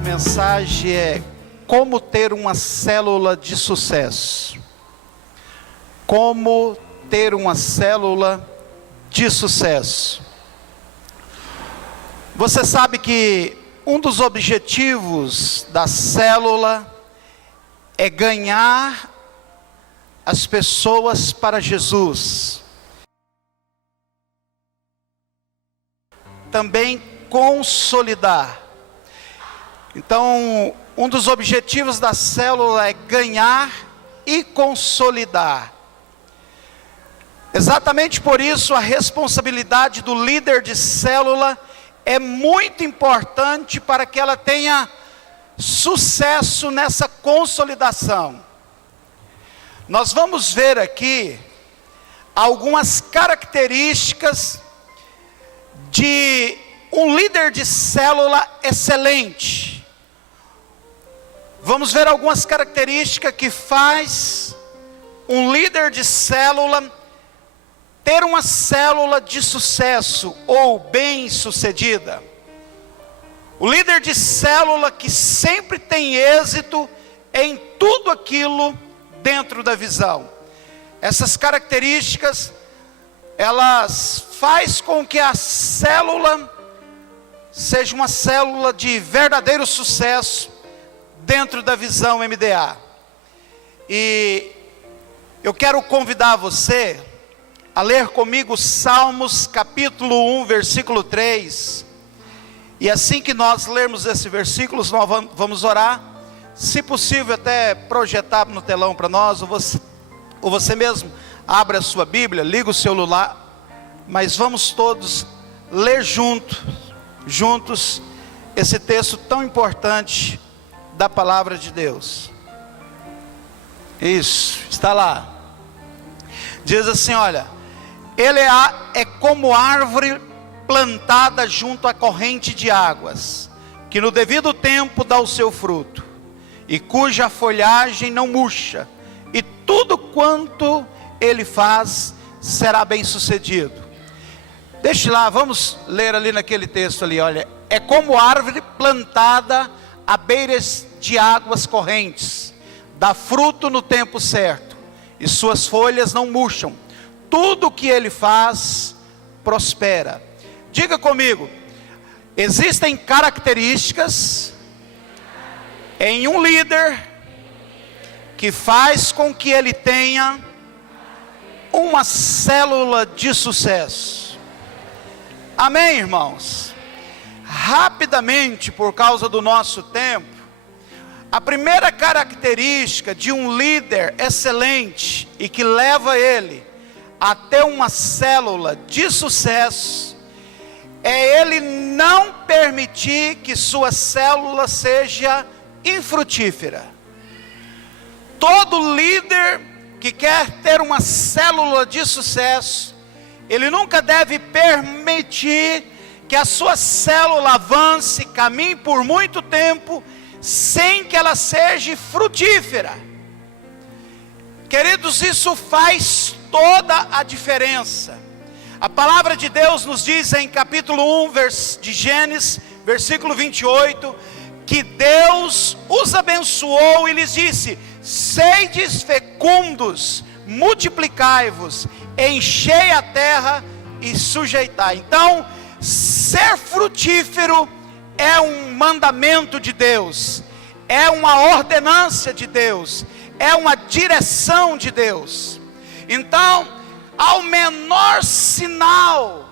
dessa mensagem é como ter uma célula de sucesso. Como ter uma célula de sucesso. Você sabe que um dos objetivos da célula é ganhar as pessoas para Jesus. Também consolidar. Então, um dos objetivos da célula é ganhar e consolidar. Exatamente por isso, a responsabilidade do líder de célula é muito importante para que ela tenha sucesso nessa consolidação. Nós vamos ver aqui algumas características de um líder de célula excelente. Vamos ver algumas características que faz um líder de célula ter uma célula de sucesso ou bem-sucedida. O líder de célula que sempre tem êxito em tudo aquilo dentro da visão. Essas características, elas faz com que a célula seja uma célula de verdadeiro sucesso dentro da visão MDA. E eu quero convidar você a ler comigo Salmos capítulo 1, versículo 3. E assim que nós lermos esse versículo, nós vamos orar. Se possível, até projetar no telão para nós, ou você mesmo abre a sua Bíblia, liga o celular, mas vamos todos ler juntos esse texto tão importante da palavra de Deus. Isso, está lá. Diz assim, olha: ele é como árvore plantada junto à corrente de águas, que no devido tempo dá o seu fruto, e cuja folhagem não murcha, e tudo quanto ele faz será bem sucedido. Deixe lá, vamos ler ali naquele texto ali, olha: é como árvore plantada à beiras de águas correntes, dá fruto no tempo certo, e suas folhas não murcham, tudo o que ele faz prospera. Diga comigo: existem características em um líder que faz com que ele tenha uma célula de sucesso. Amém, irmãos? Rapidamente, por causa do nosso tempo, a primeira característica de um líder excelente e que leva ele a ter uma célula de sucesso é ele não permitir que sua célula seja infrutífera. Todo líder que quer ter uma célula de sucesso, ele nunca deve permitir que a sua célula avance, caminhe por muito tempo, sem que ela seja frutífera. Queridos, isso faz toda a diferença. A palavra de Deus nos diz em capítulo 1 de Gênesis, versículo 28, que Deus os abençoou e lhes disse: sedes fecundos, multiplicai-vos, enchei a terra e sujeitai. Então, ser frutífero é um mandamento de Deus, é uma ordenança de Deus, é uma direção de Deus. Então, ao menor sinal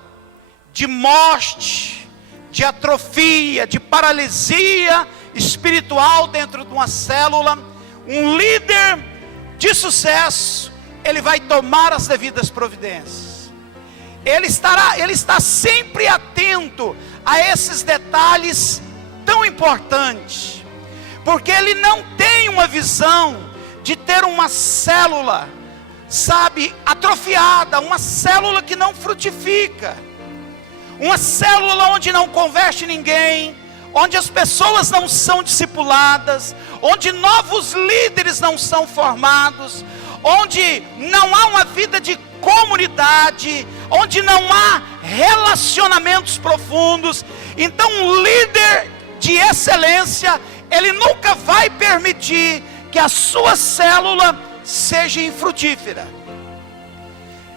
de morte, de atrofia, de paralisia espiritual dentro de uma célula, um líder de sucesso, ele vai tomar as devidas providências. Ele está sempre atento a esses detalhes tão importantes, porque ele não tem uma visão de ter uma célula, atrofiada, uma célula que não frutifica, uma célula onde não converte ninguém, onde as pessoas não são discipuladas, onde novos líderes não são formados, onde não há uma vida de comunidade, onde não há relacionamentos profundos. Então, um líder de excelência, ele nunca vai permitir que a sua célula seja infrutífera.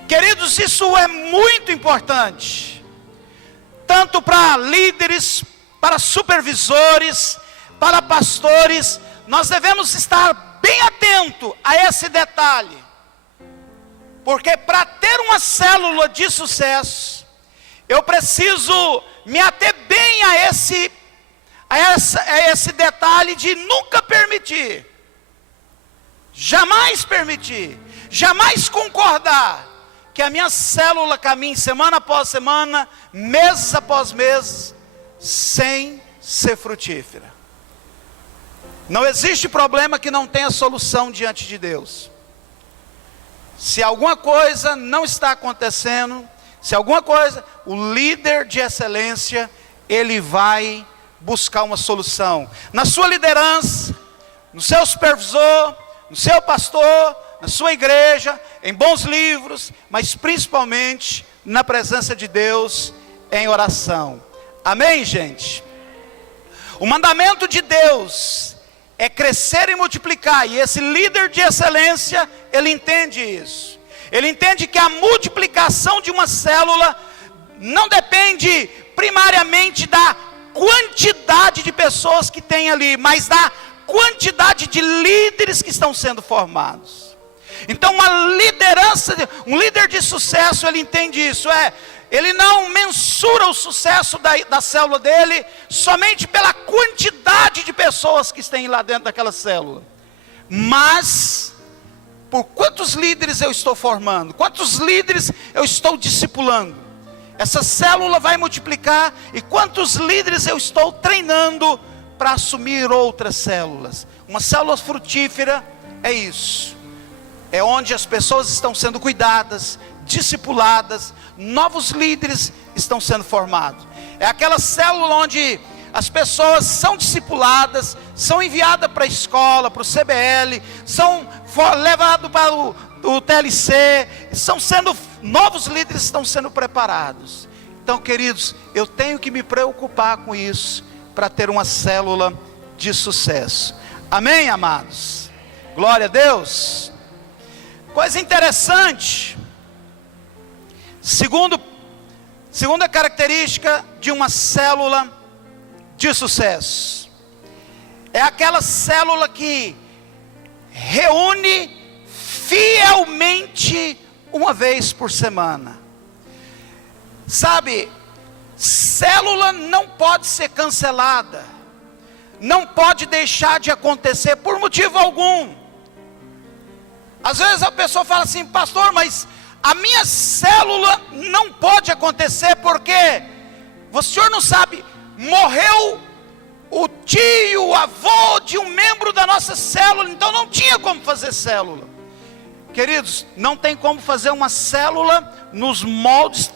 Queridos, isso é muito importante, tanto para líderes, para supervisores, para pastores. Nós devemos estar bem atento a esse detalhe, porque para ter uma célula de sucesso, eu preciso me ater bem a esse detalhe de nunca permitir, jamais permitir, jamais concordar que a minha célula caminhe semana após semana, mês após mês, sem ser frutífera. Não existe problema que não tenha solução diante de Deus. Se alguma coisa não está acontecendo, se alguma coisa, o líder de excelência, ele vai buscar uma solução. Na sua liderança, no seu supervisor, no seu pastor, na sua igreja, em bons livros, mas principalmente na presença de Deus, em oração. Amém, gente? O mandamento de Deus é crescer e multiplicar, e esse líder de excelência, ele entende isso. Ele entende que a multiplicação de uma célula não depende primariamente da quantidade de pessoas que tem ali, mas da quantidade de líderes que estão sendo formados. Então uma liderança, um líder de sucesso, ele entende isso, ele não mensura o sucesso da célula dele somente pela quantidade de pessoas que estão lá dentro daquela célula, mas por quantos líderes eu estou formando, quantos líderes eu estou discipulando. Essa célula vai multiplicar, e quantos líderes eu estou treinando para assumir outras células. Uma célula frutífera é isso, é onde as pessoas estão sendo cuidadas, discipuladas, novos líderes estão sendo formados. É aquela célula onde as pessoas são discipuladas, são enviadas para a escola, para o CBL, são levadas para o TLC, novos líderes estão sendo preparados. Então, queridos, eu tenho que me preocupar com isso, para ter uma célula de sucesso. Amém, amados? Glória a Deus. Coisa interessante, segunda característica de uma célula de sucesso, é aquela célula que reúne fielmente uma vez por semana. Sabe, célula não pode ser cancelada, não pode deixar de acontecer por motivo algum. Às vezes a pessoa fala assim: pastor, mas a minha célula não pode acontecer porque o senhor não sabe, morreu o tio, o avô de um membro da nossa célula, então não tinha como fazer célula. Queridos, não tem como fazer uma célula nos moldes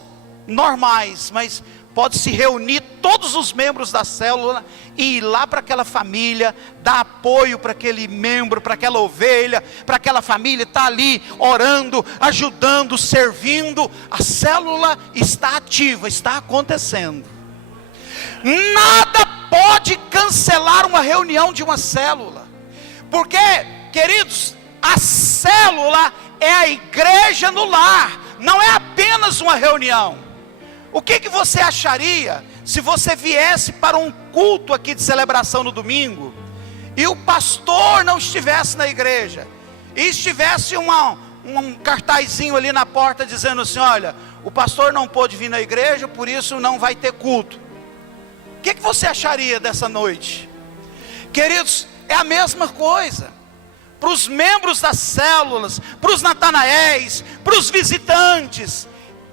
normais, mas pode se reunir todos os membros da célula e ir lá para aquela família, dar apoio para aquele membro, para aquela ovelha, para aquela família, está ali orando, ajudando, servindo. A célula está ativa, está acontecendo. Nada pode cancelar uma reunião de uma célula, porque, queridos, a célula é a igreja no lar, não é apenas uma reunião. O que você acharia se você viesse para um culto aqui de celebração no domingo, e o pastor não estivesse na igreja, e estivesse um cartazinho ali na porta dizendo assim: olha, o pastor não pôde vir na igreja, por isso não vai ter culto? O que você acharia dessa noite? Queridos, é a mesma coisa para os membros das células, para os natanaéis, para os visitantes.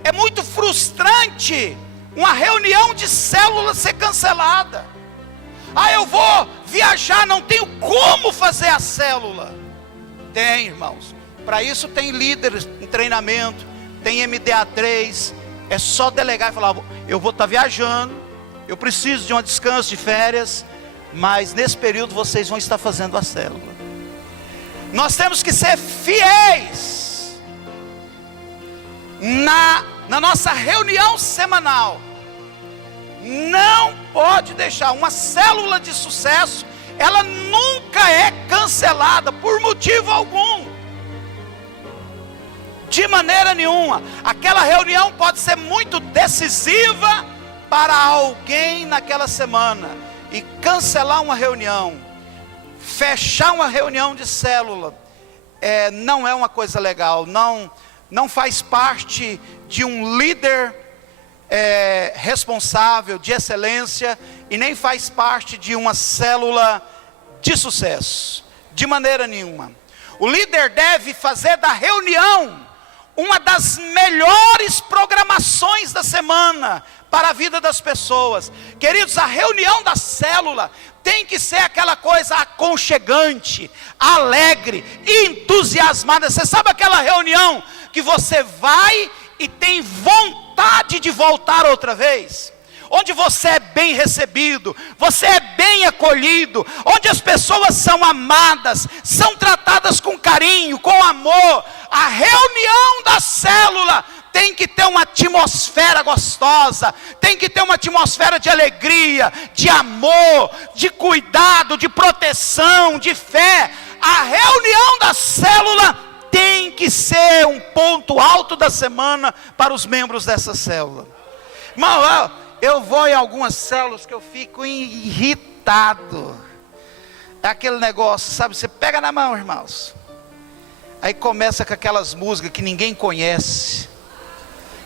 É muito frustrante uma reunião de célula ser cancelada. Eu vou viajar, não tenho como fazer a célula. Tem, irmãos, para isso tem líderes em treinamento, tem MDA3, é só delegar e falar: eu vou estar viajando, eu preciso de um descanso de férias, mas nesse período vocês vão estar fazendo a célula. Nós temos que ser fiéis na nossa reunião semanal, não pode deixar. Uma célula de sucesso, ela nunca é cancelada por motivo algum, de maneira nenhuma. Aquela reunião pode ser muito decisiva para alguém naquela semana, e cancelar uma reunião, fechar uma reunião de célula, não é uma coisa legal, não faz parte de um líder responsável, de excelência, e nem faz parte de uma célula de sucesso, de maneira nenhuma. O líder deve fazer da reunião uma das melhores programações da semana para a vida das pessoas. Queridos, a reunião da célula tem que ser aquela coisa aconchegante, alegre, entusiasmada. Você sabe aquela reunião que você vai e tem vontade de voltar outra vez? Onde você é bem recebido, você é bem acolhido, onde as pessoas são amadas, são tratadas com carinho, com amor. A reunião da célula tem que ter uma atmosfera gostosa, tem que ter uma atmosfera de alegria, de amor, de cuidado, de proteção, de fé. A reunião da célula tem que ser um ponto alto da semana para os membros dessa célula. Irmão, eu vou em algumas células que eu fico irritado. É aquele negócio, sabe, você pega na mão, irmãos, aí começa com aquelas músicas que ninguém conhece.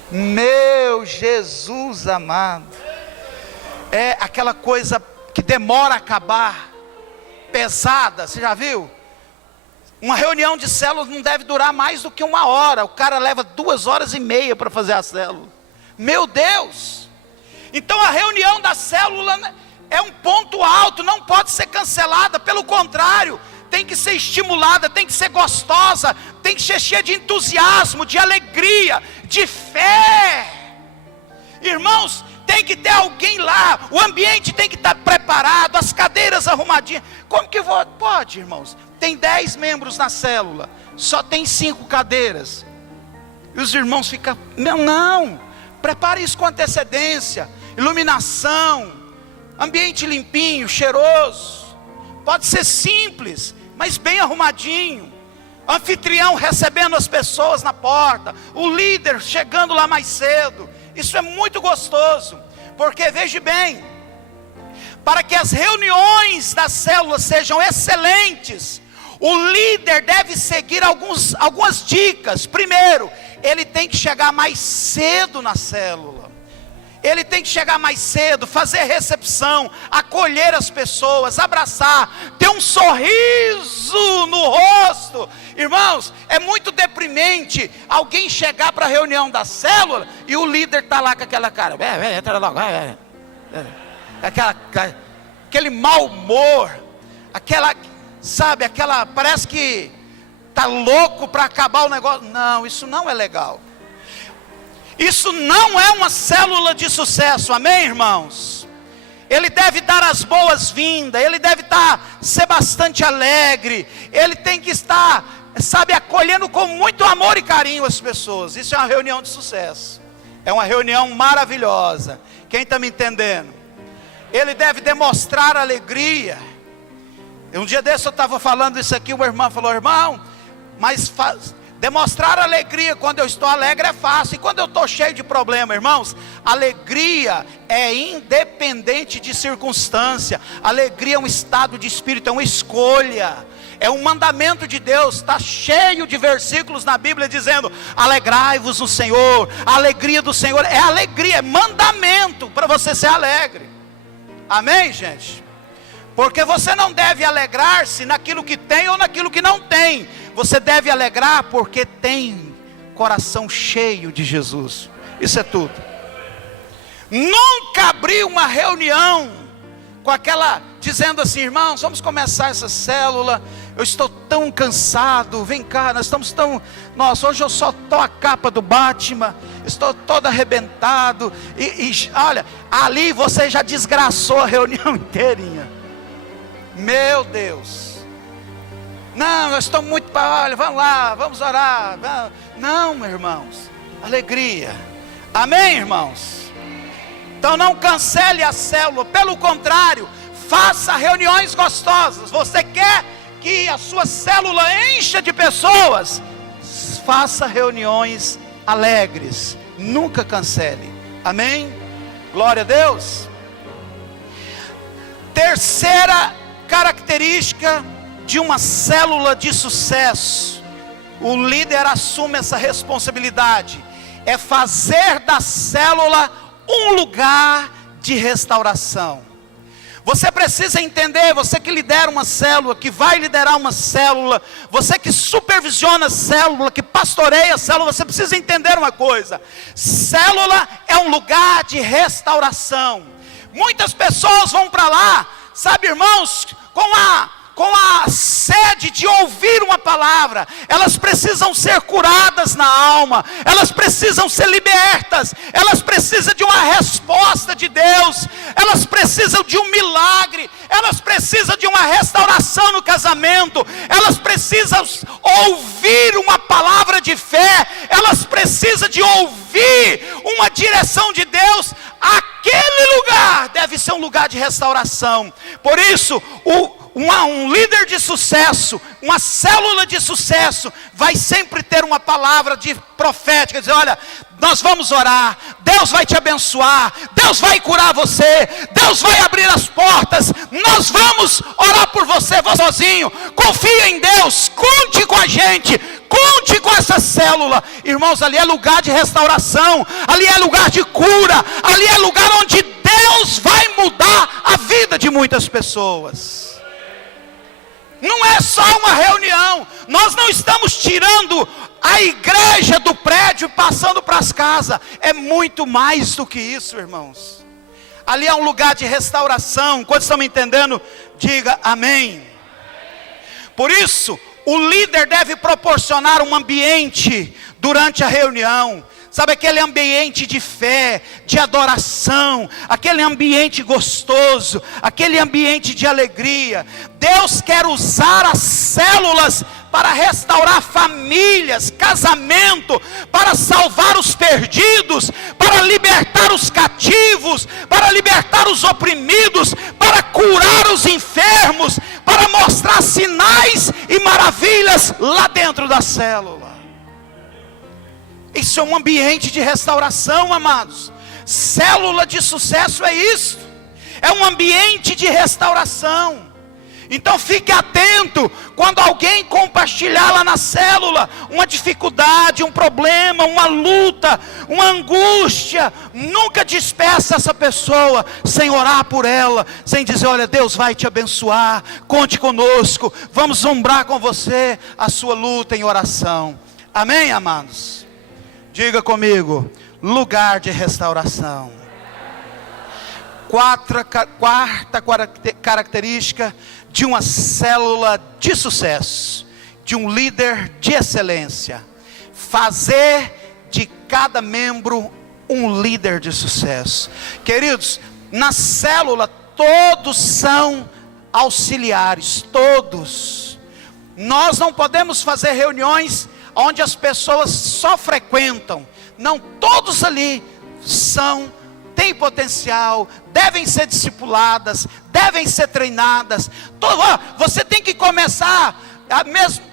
Meu Jesus amado, é aquela coisa que demora a acabar, pesada. Você já viu? Uma reunião de células não deve durar mais do que 1 hora. O cara leva 2h30 para fazer a célula. Meu Deus! Então a reunião da célula é um ponto alto, não pode ser cancelada. Pelo contrário, tem que ser estimulada, tem que ser gostosa, tem que ser cheia de entusiasmo, de alegria, de fé. Irmãos, tem que ter alguém lá, o ambiente tem que estar preparado, as cadeiras arrumadinhas. Como que pode, irmãos? Tem 10 membros na célula, só tem 5 cadeiras. E os irmãos ficam, não, prepare isso com antecedência. Iluminação, ambiente limpinho, cheiroso. Pode ser simples, mas bem arrumadinho. Anfitrião recebendo as pessoas na porta, o líder chegando lá mais cedo. Isso é muito gostoso, porque veja bem, para que as reuniões das células sejam excelentes, o líder deve seguir algumas dicas. Primeiro, ele tem que chegar mais cedo na célula. Ele tem que chegar mais cedo, fazer recepção, acolher as pessoas, abraçar, ter um sorriso no rosto. Irmãos, é muito deprimente alguém chegar para a reunião da célula e o líder está lá com aquela cara, entra logo, aquele mau humor, parece que está louco para acabar o negócio. Não, isso não é legal. Isso não é uma célula de sucesso, amém, irmãos? Ele deve dar as boas-vindas, ele deve ser bastante alegre, ele tem que estar, acolhendo com muito amor e carinho as pessoas. Isso é uma reunião de sucesso, é uma reunião maravilhosa. Quem está me entendendo? Ele deve demonstrar alegria. Um dia desse eu estava falando isso aqui, uma irmã falou, irmão, mas demonstrar alegria quando eu estou alegre é fácil, e quando eu estou cheio de problema, irmãos, alegria é independente de circunstância. Alegria é um estado de espírito, é uma escolha, é um mandamento de Deus. Está cheio de versículos na Bíblia dizendo, alegrai-vos no Senhor. A alegria do Senhor é alegria, é mandamento para você ser alegre, amém, gente? Porque você não deve alegrar-se naquilo que tem ou naquilo que não tem. Você deve alegrar porque tem coração cheio de Jesus. Isso é tudo. Nunca abri uma reunião com aquela, dizendo assim, irmãos, vamos começar essa célula. Eu estou tão cansado, vem cá, hoje eu só estou a capa do Batman, estou todo arrebentado. E olha, ali você já desgraçou a reunião inteirinha. Meu Deus, não, nós estamos muito olha, vamos lá, vamos orar, não, meus irmãos, alegria, amém, irmãos? Então não cancele a célula, pelo contrário, faça reuniões gostosas. Você quer que a sua célula encha de pessoas? Faça reuniões alegres, nunca cancele. Amém? Glória a Deus. Terceira característica de uma célula de sucesso, o líder assume essa responsabilidade, é fazer da célula um lugar de restauração. Você precisa entender, você que lidera uma célula, que vai liderar uma célula, você que supervisiona a célula, que pastoreia a célula, você precisa entender uma coisa: célula é um lugar de restauração. Muitas pessoas vão para lá, sabe, irmãos, com a sede de ouvir uma palavra. Elas precisam ser curadas na alma, elas precisam ser libertas, elas precisam de uma resposta de Deus, elas precisam de um milagre, elas precisam de uma restauração no casamento, elas precisam ouvir uma palavra de fé, elas precisam de ouvir uma direção de Deus. Aquele lugar deve ser um lugar de restauração. Por isso, um líder de sucesso, uma célula de sucesso, vai sempre ter uma palavra de profética, dizer: olha, nós vamos orar, Deus vai te abençoar, Deus vai curar você, Deus vai abrir as portas, nós vamos orar por você, vou sozinho, confia em Deus, conte com a gente, conte com essa célula. Irmãos, ali é lugar de restauração, ali é lugar de cura, ali é lugar onde Deus vai mudar a vida de muitas pessoas. Não é só uma reunião, nós não estamos tirando a igreja do prédio e passando para as casas, é muito mais do que isso, irmãos. Ali é um lugar de restauração. Quando estão me entendendo, diga amém. Por isso, o líder deve proporcionar um ambiente durante a reunião, sabe, aquele ambiente de fé, de adoração, aquele ambiente gostoso, aquele ambiente de alegria. Deus quer usar as células para restaurar famílias, casamento, para salvar os perdidos, para libertar os cativos, para libertar os oprimidos, para curar os enfermos, para mostrar sinais e maravilhas lá dentro da célula. Isso é um ambiente de restauração, amados. Célula de sucesso é isso, é um ambiente de restauração. Então fique atento, quando alguém compartilhar lá na célula uma dificuldade, um problema, uma luta, uma angústia, nunca despeça essa pessoa sem orar por ela, sem dizer: olha, Deus vai te abençoar, conte conosco, vamos ombrar com você a sua luta em oração. Amém, amados? Diga comigo: lugar de restauração. Quarta característica de uma célula de sucesso, de um líder de excelência: fazer de cada membro um líder de sucesso. Queridos, na célula todos são auxiliares, todos. Nós não podemos fazer reuniões onde as pessoas só frequentam. Não, todos ali têm potencial, devem ser discipuladas, devem ser treinadas. Você tem que começar a mesmo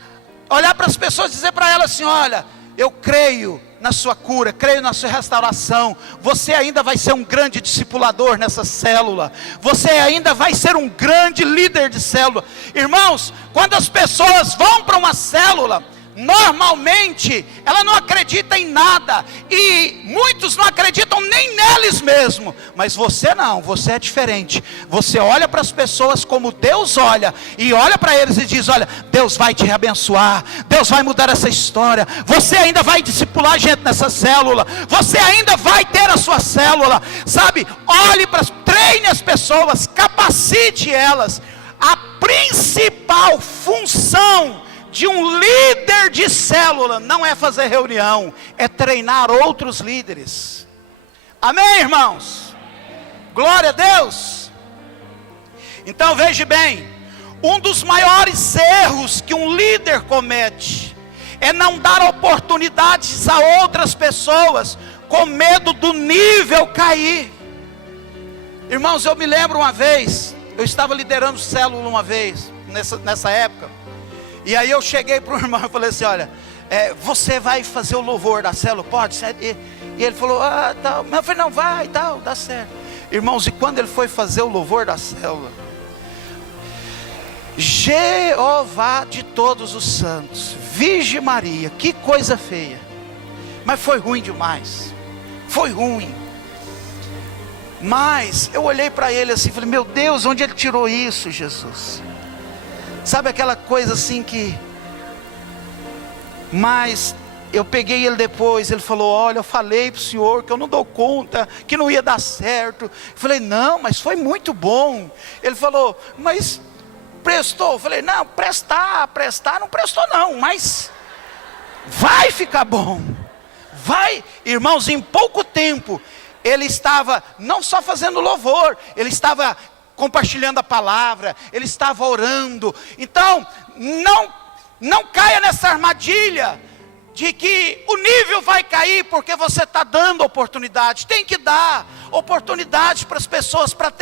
olhar para as pessoas e dizer para elas assim: olha, eu creio na sua cura, creio na sua restauração. Você ainda vai ser um grande discipulador nessa célula, você ainda vai ser um grande líder de célula. Irmãos, quando as pessoas vão para uma célula, normalmente ela não acredita em nada, e muitos não acreditam nem neles mesmos. Mas você não, você é diferente. Você olha para as pessoas como Deus olha, e olha para eles e diz: olha, Deus vai te abençoar, Deus vai mudar essa história, você ainda vai discipular gente nessa célula, você ainda vai ter a sua célula, sabe? Olhe para, treine as pessoas, capacite elas. A principal função de um líder de célula não é fazer reunião, é treinar outros líderes. Amém, irmãos? Glória a Deus. Então veja bem, um dos maiores erros que um líder comete é não dar oportunidades a outras pessoas, com medo do nível cair. Irmãos, eu me lembro uma vez, eu estava liderando célula uma vez, nessa época. E aí eu cheguei para o irmão e falei assim: olha, você vai fazer o louvor da célula, pode? E ele falou, tal. Eu falei, não, vai, tal, dá certo. Irmãos, e quando ele foi fazer o louvor da célula, Jeová de todos os santos, Virgem Maria, que coisa feia. Mas foi ruim demais, foi ruim. Mas eu olhei para ele assim, falei, meu Deus, onde ele tirou isso, Jesus? Sabe aquela coisa assim que... Mas eu peguei ele depois, ele falou, olha, eu falei para o senhor que eu não dou conta, que não ia dar certo. Eu falei, não, mas foi muito bom. Ele falou, mas prestou? Eu falei, não, prestar não prestou não, mas vai ficar bom. Vai, irmãos, em pouco tempo, ele estava não só fazendo louvor, ele estava compartilhando a palavra, ele estava orando. Então, não caia nessa armadilha de que o nível vai cair porque você está dando oportunidade. Tem que dar oportunidade para as pessoas, para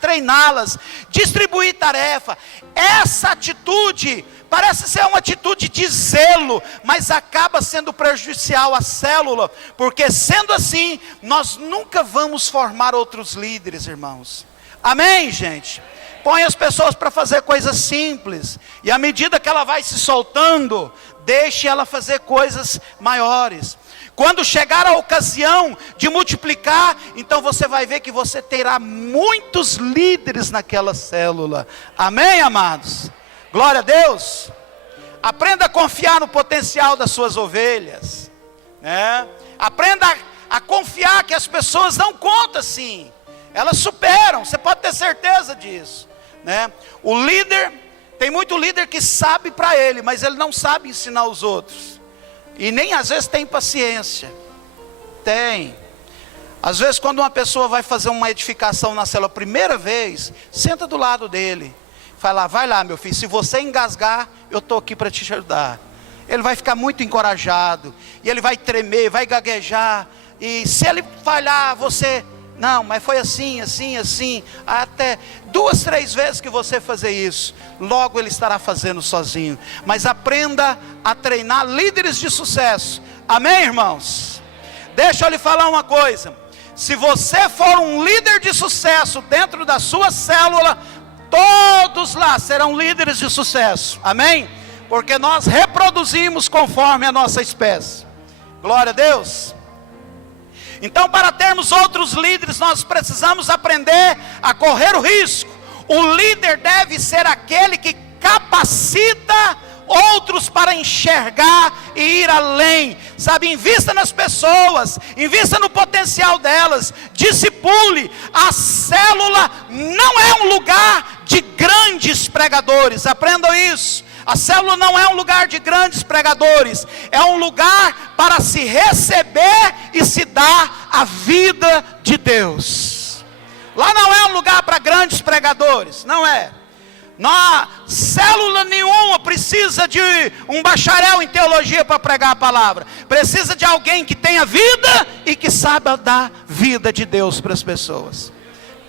treiná-las, distribuir tarefa. Essa atitude parece ser uma atitude de zelo, mas acaba sendo prejudicial à célula, porque sendo assim, nós nunca vamos formar outros líderes, irmãos. Amém, gente? Põe as pessoas para fazer coisas simples, e à medida que ela vai se soltando, deixe ela fazer coisas maiores. Quando chegar a ocasião de multiplicar, então você vai ver que você terá muitos líderes naquela célula. Amém, amados? Glória a Deus. Aprenda a confiar no potencial das suas ovelhas, né? Aprenda a confiar que as pessoas não contam assim, elas superam, você pode ter certeza disso, né? O líder, tem muito líder que sabe para ele, mas ele não sabe ensinar os outros, e nem às vezes tem paciência. Às vezes quando uma pessoa vai fazer uma edificação na célula a primeira vez, senta do lado dele, fala, vai lá meu filho, se você engasgar, eu estou aqui para te ajudar. Ele vai ficar muito encorajado, e ele vai tremer, vai gaguejar, e se ele falhar, você, não, mas foi assim, até 2, 3 vezes que você fazer isso, logo ele estará fazendo sozinho. Mas aprenda a treinar líderes de sucesso. Amém, irmãos? Deixa eu lhe falar uma coisa, se você for um líder de sucesso dentro da sua célula, todos lá serão líderes de sucesso, amém? Porque nós reproduzimos conforme a nossa espécie. Glória a Deus. Então, para termos outros líderes, nós precisamos aprender a correr o risco. O líder deve ser aquele que capacita outros para enxergar e ir além, sabe? Invista nas pessoas, invista no potencial delas, discipule. A célula não é um lugar de grandes pregadores, aprendam isso. A célula não é um lugar de grandes pregadores, é um lugar para se receber e se dar a vida de Deus. Lá não é um lugar para grandes pregadores, não é. Na célula nenhuma precisa de um bacharel em teologia para pregar a palavra. Precisa de alguém que tenha vida e que saiba dar vida de Deus para as pessoas.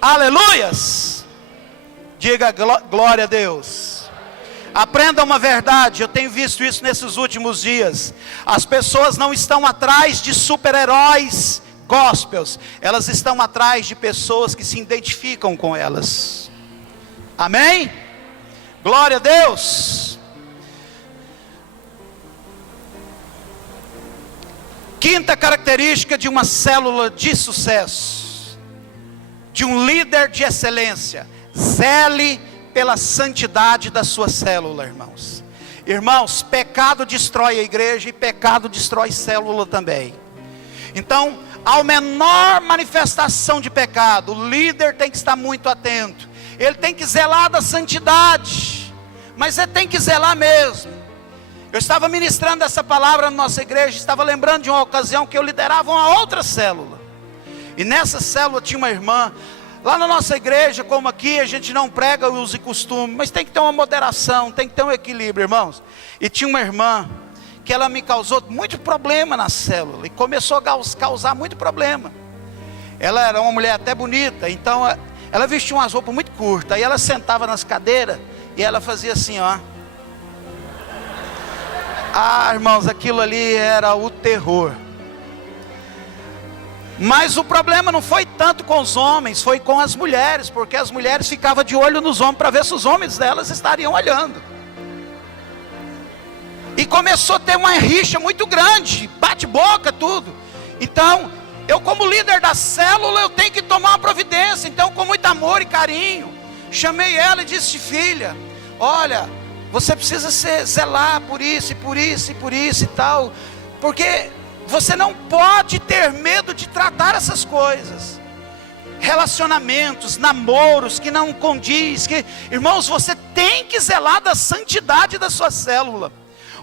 Aleluias! Diga glória a Deus. Aprenda uma verdade, eu tenho visto isso nesses últimos dias. As pessoas não estão atrás de super-heróis gospels, elas estão atrás de pessoas que se identificam com elas. Amém? Glória a Deus. Quinta característica de uma célula de sucesso, de um líder de excelência: zele pela santidade da sua célula, irmãos. Irmãos, pecado destrói a igreja e pecado destrói célula também. Então, ao menor manifestação de pecado, o líder tem que estar muito atento. Ele tem que zelar da santidade, mas ele tem que zelar mesmo. Eu estava ministrando essa palavra na nossa igreja, estava lembrando de uma ocasião que eu liderava uma outra célula, e nessa célula tinha uma irmã. Lá na nossa igreja, como aqui, a gente não prega o uso e costume, mas tem que ter uma moderação, tem que ter um equilíbrio, irmãos. E tinha uma irmã que ela me causou muito problema na célula, e começou a causar muito problema. Ela era uma mulher até bonita, então Ela vestia umas roupas muito curtas, aí ela sentava nas cadeiras e ela fazia assim, ó. Ah, irmãos, aquilo ali era o terror. Mas o problema não foi tanto com os homens, foi com as mulheres, porque as mulheres ficavam de olho nos homens para ver se os homens delas estariam olhando. E começou a ter uma rixa muito grande, bate-boca, tudo. Então, eu como líder da célula, eu tenho que tomar uma providência. Então, com muito amor e carinho, chamei ela e disse: filha, olha, você precisa zelar por isso, e por isso, e por isso e tal. Porque você não pode ter medo de tratar essas coisas. Relacionamentos, namoros que não condiz. Irmãos, você tem que zelar da santidade da sua célula.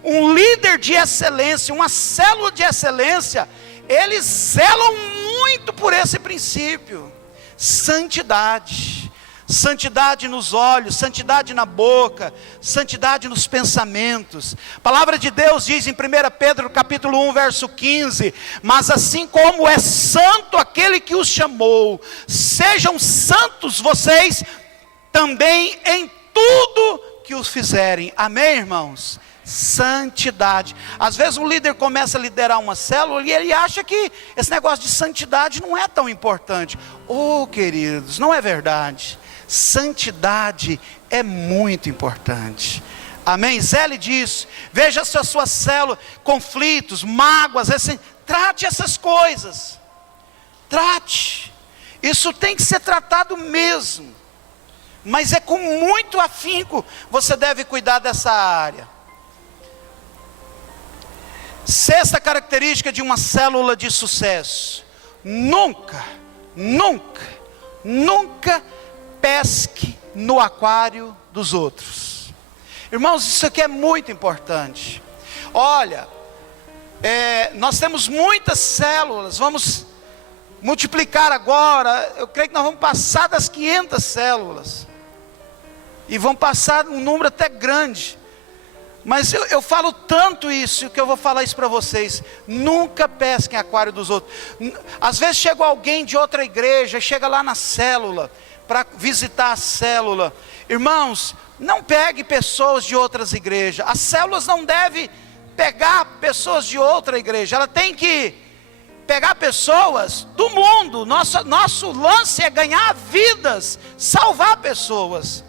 Um líder de excelência, uma célula de excelência, eles zelam muito por esse princípio. Santidade. Santidade nos olhos, santidade na boca, santidade nos pensamentos. A palavra de Deus diz em 1 Pedro capítulo 1 verso 15: mas assim como é santo aquele que os chamou, sejam santos vocês também em tudo que os fizerem. Amém, irmãos? Santidade. Às vezes um líder começa a liderar uma célula e ele acha que esse negócio de santidade não é tão importante. Oh, queridos, não é verdade. Santidade é muito importante. Amém? Zele disso. Veja se a sua célula, conflitos, mágoas, assim, trate essas coisas. Trate. Isso tem que ser tratado mesmo. Mas é com muito afinco você deve cuidar dessa área. Sexta característica de uma célula de sucesso: nunca pesque no aquário dos outros. Irmãos, isso aqui é muito importante. Olha, nós temos muitas células, vamos multiplicar agora, eu creio que nós vamos passar das 500 células, e vamos passar um número até grande. Mas eu falo tanto isso, que eu vou falar isso para vocês: nunca pesquem aquário dos outros. Às vezes chega alguém de outra igreja, chega lá na célula, para visitar a célula. Irmãos, não pegue pessoas de outras igrejas. As células não devem pegar pessoas de outra igreja, ela tem que pegar pessoas do mundo. Nosso lance é ganhar vidas, salvar pessoas.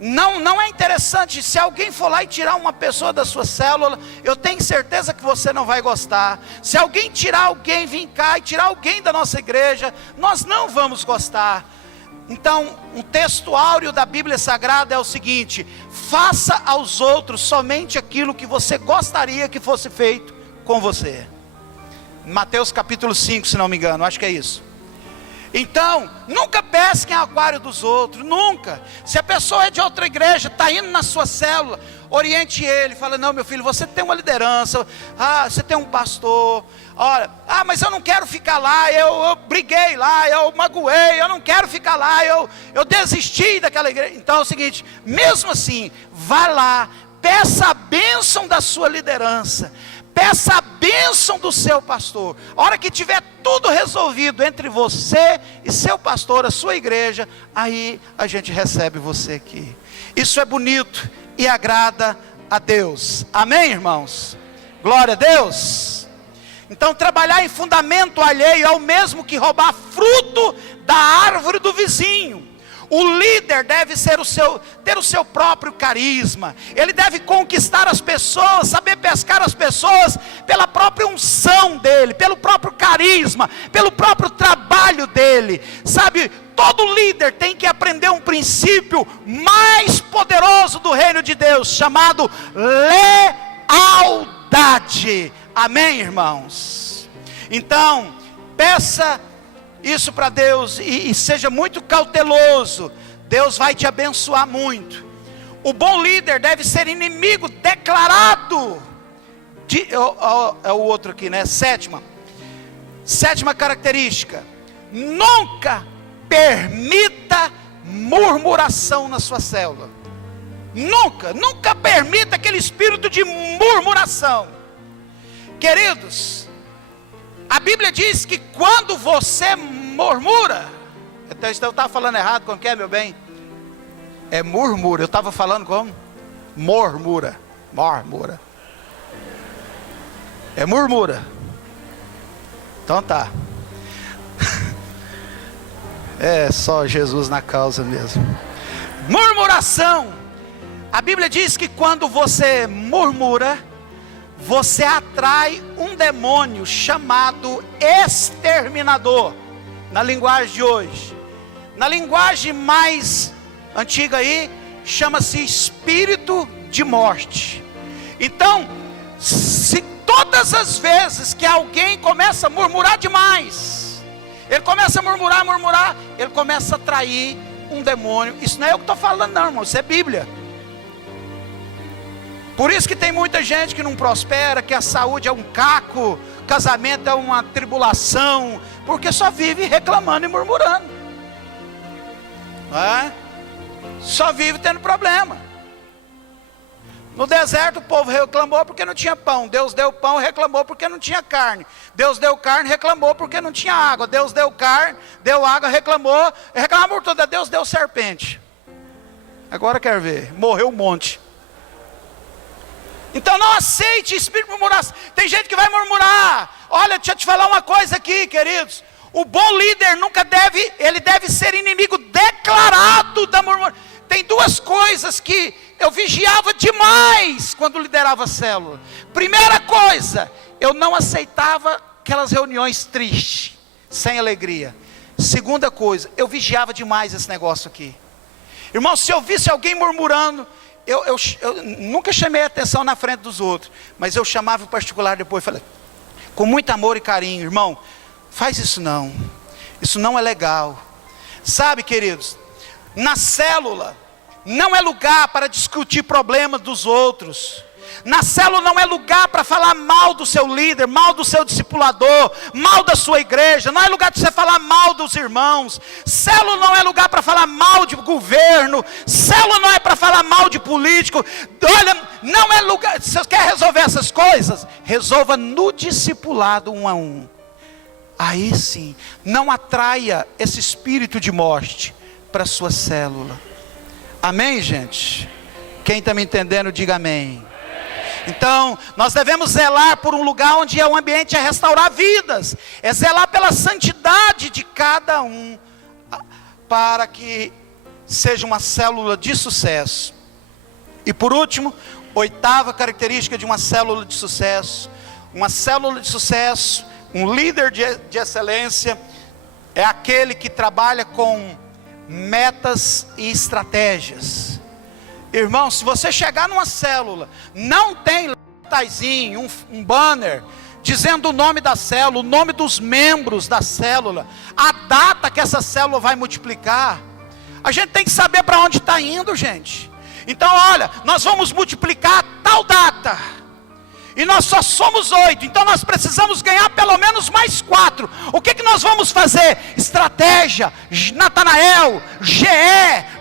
Não é interessante. Se alguém for lá e tirar uma pessoa da sua célula, eu tenho certeza que você não vai gostar. Se alguém tirar alguém, vir cá e tirar alguém da nossa igreja, nós não vamos gostar. Então, um texto áureo da Bíblia Sagrada é o seguinte: faça aos outros somente aquilo que você gostaria que fosse feito com você. Mateus capítulo 5, se não me engano, acho que é isso. Então, nunca pesquem o aquário dos outros, nunca. Se a pessoa é de outra igreja, está indo na sua célula, oriente ele, fala: não, meu filho, você tem uma liderança, você tem um pastor, olha, mas eu não quero ficar lá, eu briguei lá, eu magoei, eu não quero ficar lá, eu desisti daquela igreja. Então é o seguinte: mesmo assim, vá lá, peça a bênção da sua liderança, peça a bênção do seu pastor. A hora que tiver tudo resolvido entre você e seu pastor, a sua igreja, aí a gente recebe você aqui. Isso é bonito e agrada a Deus. Amém, irmãos? Glória a Deus. Então, trabalhar em fundamento alheio é o mesmo que roubar fruto da árvore do vizinho. O líder deve ter o seu próprio carisma. Ele deve conquistar as pessoas, saber pescar as pessoas pela própria unção dele, pelo próprio carisma, pelo próprio trabalho dele. Sabe, todo líder tem que aprender um princípio mais poderoso do reino de Deus, chamado lealdade. Amém, irmãos? Então, peça isso para Deus e seja muito cauteloso. Deus vai te abençoar muito. O bom líder deve ser inimigo declarado é o outro aqui, né? Sétima característica: nunca permita murmuração na sua célula. Nunca permita aquele espírito de murmuração. Queridos, a Bíblia diz que quando você murmura, Então eu estava falando errado, como que é, meu bem? É murmura, eu estava falando como? Murmura. É murmura. Então tá. É só Jesus na causa mesmo. Murmuração. A Bíblia diz que quando você murmura, você atrai um demônio chamado exterminador. Na linguagem de hoje. Na linguagem mais antiga aí, chama-se espírito de morte. Então, se todas as vezes que alguém começa a murmurar demais, ele começa a murmurar, ele começa a atrair um demônio. Isso não é eu que estou falando não, irmão, isso é Bíblia. Por isso que tem muita gente que não prospera, que a saúde é um caco, casamento é uma tribulação, porque só vive reclamando e murmurando, não é? Só vive tendo problema. No deserto o povo reclamou porque não tinha pão. Deus deu pão, reclamou porque não tinha carne. Deus deu carne, reclamou porque não tinha água. Deus deu carne, deu água, reclamou por tudo. Deus deu serpente. Agora quer ver, morreu um monte. Então não aceite espírito de murmuração. Tem gente que vai murmurar. Olha, deixa eu te falar uma coisa aqui, queridos. O bom líder ele deve ser inimigo declarado da murmuração. Tem duas coisas que eu vigiava demais quando liderava a célula. Primeira coisa, eu não aceitava aquelas reuniões tristes, sem alegria. Segunda coisa, eu vigiava demais esse negócio aqui. Irmão, se eu visse alguém murmurando, eu nunca chamei a atenção na frente dos outros, mas eu chamava em particular depois, falei, com muito amor e carinho, irmão, faz isso não é legal. Sabe, queridos, na célula não é lugar para discutir problemas dos outros. Na célula não é lugar para falar mal do seu líder, mal do seu discipulador, mal da sua igreja. Não é lugar para você falar mal dos irmãos. Célula não é lugar para falar mal de governo. Célula não é para falar mal de político. Olha, não é lugar. Se você quer resolver essas coisas, resolva no discipulado 1 a 1. Aí sim, não atraia esse espírito de morte para a sua célula. Amém, gente? Quem está me entendendo, diga amém. Então, nós devemos zelar por um lugar onde o ambiente é restaurar vidas, é zelar pela santidade de cada um, para que seja uma célula de sucesso. E por último, 8ª característica de uma célula de sucesso. Uma célula de sucesso, um líder de excelência, é aquele que trabalha com metas e estratégias. Irmão, se você chegar numa célula, não tem cartazinho, um banner dizendo o nome da célula, o nome dos membros da célula, a data que essa célula vai multiplicar, a gente tem que saber para onde está indo, gente. Então olha, nós vamos multiplicar tal data, e nós só somos 8, então nós precisamos ganhar pelo menos mais 4. O que nós vamos fazer? Estratégia, Natanael, GE,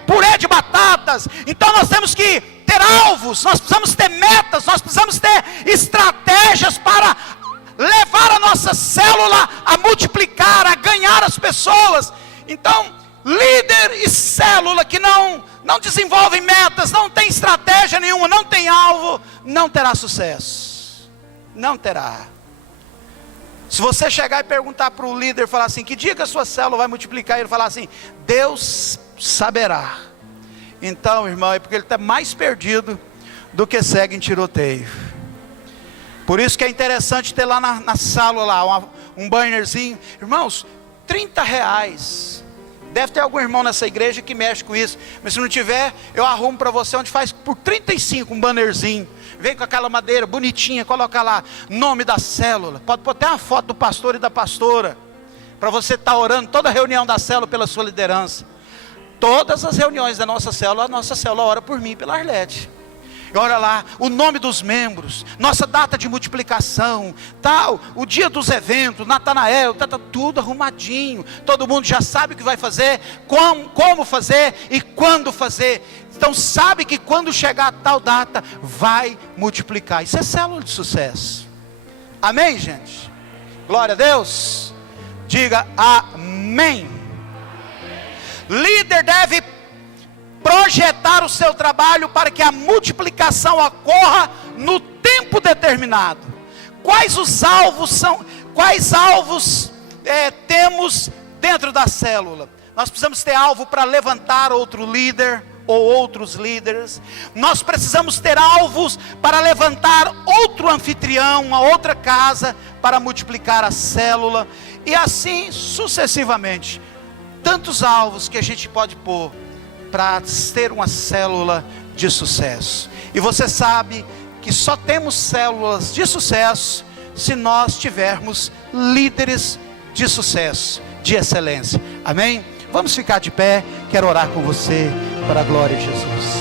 purê de batatas. Então nós temos que ter alvos, nós precisamos ter metas, nós precisamos ter estratégias para levar a nossa célula a multiplicar, a ganhar as pessoas. Então, líder e célula que não desenvolvem metas, não tem estratégia nenhuma, não tem alvo, não terá sucesso. Não terá. Se você chegar e perguntar para o líder, falar assim, que dia que a sua célula vai multiplicar, e ele falar assim, Deus saberá. Então, irmão, é porque ele está mais perdido do que segue em tiroteio. Por isso que é interessante ter lá na sala lá, um bannerzinho. Irmãos, R$30. Deve ter algum irmão nessa igreja que mexe com isso. Mas se não tiver, eu arrumo para você onde faz por 35 um bannerzinho. Vem com aquela madeira bonitinha, coloca lá nome da célula. Pode pôr até uma foto do pastor e da pastora, para você estar orando toda reunião da célula pela sua liderança. Todas as reuniões da nossa célula, a nossa célula ora por mim e pela Arlete. E olha lá, o nome dos membros, nossa data de multiplicação, tal, o dia dos eventos, Natanael, tá tudo arrumadinho. Todo mundo já sabe o que vai fazer, como fazer e quando fazer. Então sabe que quando chegar a tal data, vai multiplicar. Isso é célula de sucesso. Amém, gente? Glória a Deus. Diga amém. Líder deve projetar o seu trabalho para que a multiplicação ocorra no tempo determinado. Quais alvos temos dentro da célula? Nós precisamos ter alvo para levantar outro líder ou outros líderes. Nós precisamos ter alvos para levantar outro anfitrião, uma outra casa, para multiplicar a célula, e assim sucessivamente. Tantos alvos que a gente pode pôr para ter uma célula de sucesso. E você sabe que só temos células de sucesso se nós tivermos líderes de sucesso, de excelência. Amém? Vamos ficar de pé, quero orar com você, para a glória de Jesus.